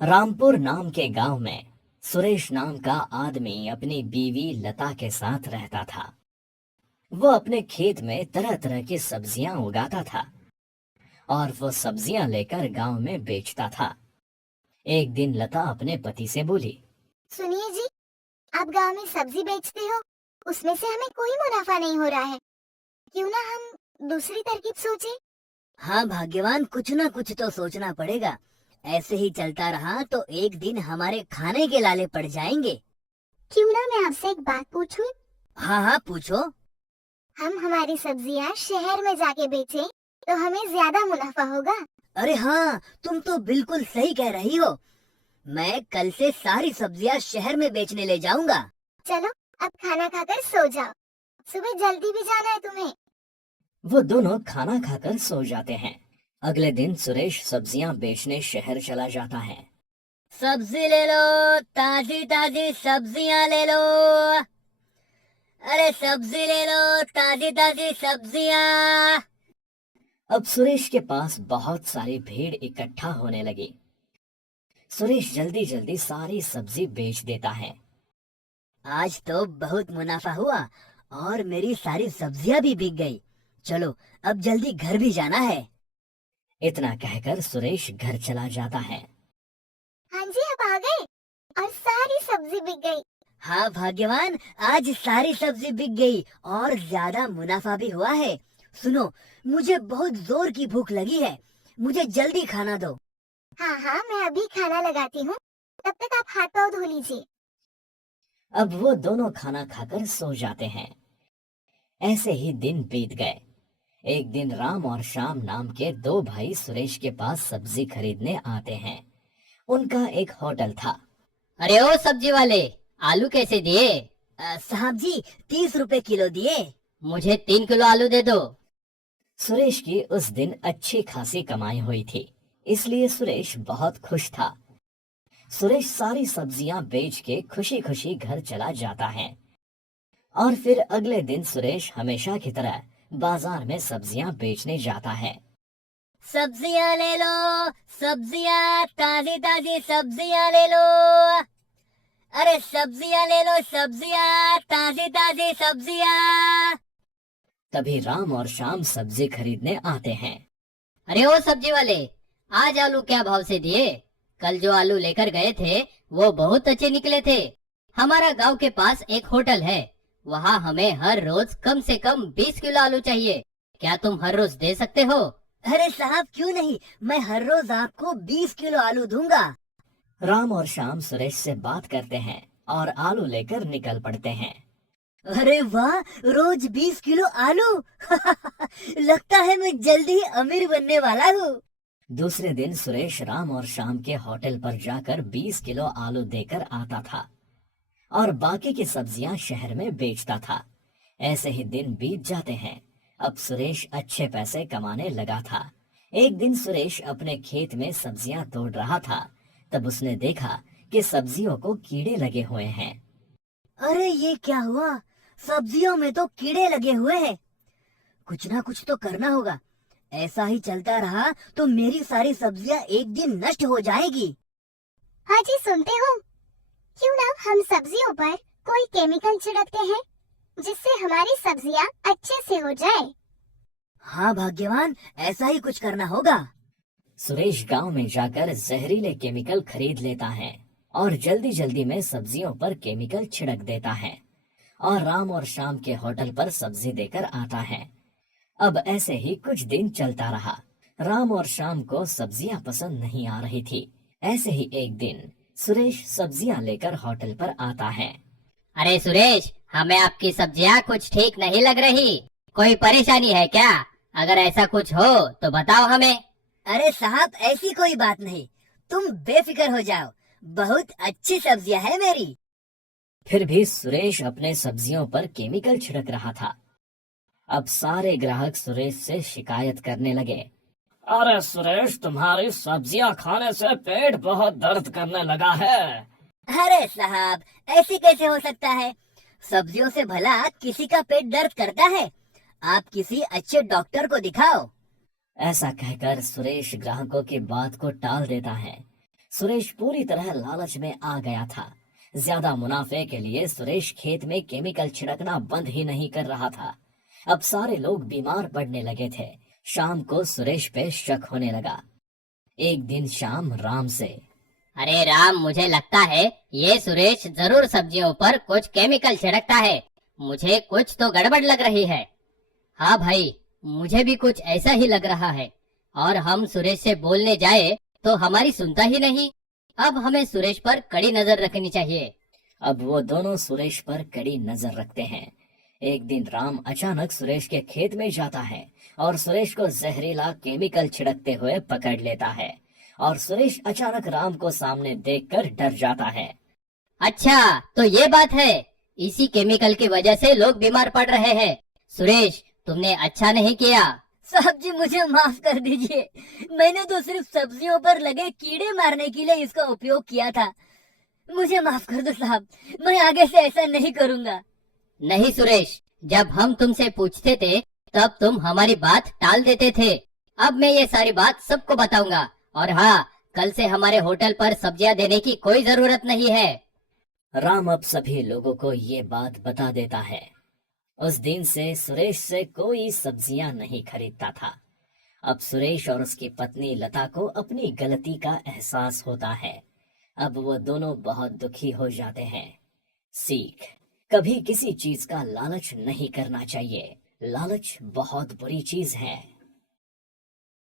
रामपुर नाम के गांव में सुरेश नाम का आदमी अपनी बीवी लता के साथ रहता था। वो अपने खेत में तरह तरह की सब्जियां उगाता था और वो सब्जियां लेकर गांव में बेचता था। एक दिन लता अपने पति से बोली, सुनिए जी, आप गांव में सब्जी बेचते हो, उसमें से हमें कोई मुनाफा नहीं हो रहा है। क्यों ना हम दूसरी तरकीब सोचें? हाँ भाग्यवान, कुछ ना कुछ तो सोचना पड़ेगा। ऐसे ही चलता रहा तो एक दिन हमारे खाने के लाले पड़ जाएंगे। क्यों ना मैं आपसे एक बात पूछूं? हाँ हाँ पूछो। हम हमारी सब्जियां शहर में जाके बेचें तो हमें ज्यादा मुनाफा होगा। अरे हाँ, तुम तो बिल्कुल सही कह रही हो। मैं कल से सारी सब्जियां शहर में बेचने ले जाऊंगा। चलो अब खाना खाकर सो जाओ, सुबह जल्दी भी जाना है तुम्हें। वो दोनों खाना खाकर सो जाते हैं। अगले दिन सुरेश सब्जियां बेचने शहर चला जाता है। सब्जी ले लो, ताजी ताजी सब्जियां ले लो। अरे सब्जी ले लो, ताजी ताजी सब्जियां। अब सुरेश के पास बहुत सारी भीड़ इकट्ठा होने लगी। सुरेश जल्दी जल्दी सारी सब्जी बेच देता है। आज तो बहुत मुनाफा हुआ और मेरी सारी सब्जियां भी बिक गई। चलो अब जल्दी घर भी जाना है। इतना कहकर सुरेश घर चला जाता है। हाँ जी, अब आ गए और सारी सब्जी बिक गई। हाँ भाग्यवान, आज सारी सब्जी बिक गई और ज्यादा मुनाफा भी हुआ है। सुनो, मुझे बहुत जोर की भूख लगी है, मुझे जल्दी खाना दो। हाँ हाँ, मैं अभी खाना लगाती हूँ, तब तक आप हाथ पाँव धो लीजिए। अब वो दोनों खाना खाकर सो जाते हैं। ऐसे ही दिन बीत गए। एक दिन राम और श्याम नाम के दो भाई सुरेश के पास सब्जी खरीदने आते हैं। उनका एक होटल था। अरे ओ सब्जी वाले, आलू कैसे दिए? साहब जी, 30 रुपए किलो दिए। मुझे 3 किलो आलू दे दो। सुरेश की उस दिन अच्छी खासी कमाई हुई थी, इसलिए सुरेश बहुत खुश था। सुरेश सारी सब्जियां बेच के खुशी खुशी घर चला जाता है। और फिर अगले दिन सुरेश हमेशा की तरह बाजार में सब्जियां बेचने जाता है। सब्जियां ले लो, सब्जियां, ताजी ताजी सब्जियां ले लो। अरे सब्जियां ले लो, सब्जियां, ताजी ताजी सब्जियां। तभी राम और श्याम सब्जी खरीदने आते हैं। अरे ओ सब्जी वाले, आज आलू क्या भाव से दिए? कल जो आलू लेकर गए थे वो बहुत अच्छे निकले थे। हमारा गांव के पास एक होटल है, वहाँ हमें हर रोज कम से कम 20 किलो आलू चाहिए। क्या तुम हर रोज दे सकते हो? अरे साहब क्यों नहीं, मैं हर रोज आपको 20 किलो आलू दूंगा। राम और श्याम सुरेश से बात करते हैं और आलू लेकर निकल पड़ते हैं। अरे वाह, रोज 20 किलो आलू। लगता है मैं जल्दी ही अमीर बनने वाला हूँ। दूसरे दिन सुरेश राम और श्याम के होटल पर जाकर 20 किलो आलू देकर आता था और बाकी की सब्जियां शहर में बेचता था। ऐसे ही दिन बीत जाते हैं। अब सुरेश अच्छे पैसे कमाने लगा था। एक दिन सुरेश अपने खेत में सब्जियां तोड़ रहा था, तब उसने देखा कि सब्जियों को कीड़े लगे हुए हैं। अरे ये क्या हुआ, सब्जियों में तो कीड़े लगे हुए हैं। कुछ ना कुछ तो करना होगा। ऐसा ही चलता रहा तो मेरी सारी सब्जियां एक दिन नष्ट हो जाएगी। हाँ जी, सुनते हो? क्यों ना हम सब्जियों पर कोई केमिकल छिड़कते हैं, जिससे हमारी सब्जियां अच्छे से हो जाए। हाँ भाग्यवान, ऐसा ही कुछ करना होगा। सुरेश गांव में जाकर जहरीले केमिकल खरीद लेता है और जल्दी जल्दी में सब्जियों पर केमिकल छिड़क देता है और राम और श्याम के होटल पर सब्जी देकर आता है। अब ऐसे ही कुछ दिन चलता रहा। राम और श्याम को सब्जियां पसंद नहीं आ रही थी। ऐसे ही एक दिन सुरेश सब्जियां लेकर होटल पर आता है। अरे सुरेश, हमें आपकी सब्जियां कुछ ठीक नहीं लग रही। कोई परेशानी है क्या? अगर ऐसा कुछ हो तो बताओ हमें। अरे साहब, ऐसी कोई बात नहीं, तुम बेफिक्र हो जाओ। बहुत अच्छी सब्जियां है मेरी। फिर भी सुरेश अपने सब्जियों पर केमिकल छिड़क रहा था। अब सारे ग्राहक सुरेश से शिकायत करने लगे। अरे सुरेश, तुम्हारी सब्जियां खाने से पेट बहुत दर्द करने लगा है। अरे साहब, ऐसे कैसे हो सकता है? सब्जियों से भला किसी का पेट दर्द करता है? आप किसी अच्छे डॉक्टर को दिखाओ। ऐसा कहकर सुरेश ग्राहकों की बात को टाल देता है। सुरेश पूरी तरह लालच में आ गया था। ज्यादा मुनाफे के लिए सुरेश खेत में केमिकल छिड़कना बंद ही नहीं कर रहा था। अब सारे लोग बीमार पड़ने लगे थे। शाम को सुरेश पे शक होने लगा। एक दिन शाम राम से, अरे राम, मुझे लगता है ये सुरेश जरूर सब्जियों पर कुछ केमिकल छिड़कता है। मुझे कुछ तो गड़बड़ लग रही है। हाँ भाई, मुझे भी कुछ ऐसा ही लग रहा है। और हम सुरेश से बोलने जाए तो हमारी सुनता ही नहीं। अब हमें सुरेश पर कड़ी नजर रखनी चाहिए। अब वो दोनों सुरेश पर कड़ी नजर रखते हैं। एक दिन राम अचानक सुरेश के खेत में जाता है और सुरेश को जहरीला केमिकल छिड़कते हुए पकड़ लेता है। और सुरेश अचानक राम को सामने देखकर डर जाता है। अच्छा, तो ये बात है। इसी केमिकल की वजह से लोग बीमार पड़ रहे हैं। सुरेश, तुमने अच्छा नहीं किया। साहब जी, मुझे माफ कर दीजिए। मैंने तो सिर्फ सब्जियों पर लगे कीड़े मारने के लिए इसका उपयोग किया था। मुझे माफ कर दो साहब, मैं आगे से ऐसा नहीं करूंगा। नहीं सुरेश, जब हम तुमसे पूछते थे तब तुम हमारी बात टाल देते थे। अब मैं ये सारी बात सबको बताऊंगा। और हाँ, कल से हमारे होटल पर सब्जियां देने की कोई जरूरत नहीं है। राम अब सभी लोगों को ये बात बता देता है। उस दिन से सुरेश से कोई सब्जियां नहीं खरीदता था। अब सुरेश और उसकी पत्नी लता को अपनी गलती का एहसास होता है। अब वो दोनों बहुत दुखी हो जाते हैं। सीख, कभी किसी चीज का लालच नहीं करना चाहिए। लालच बहुत बुरी चीज है।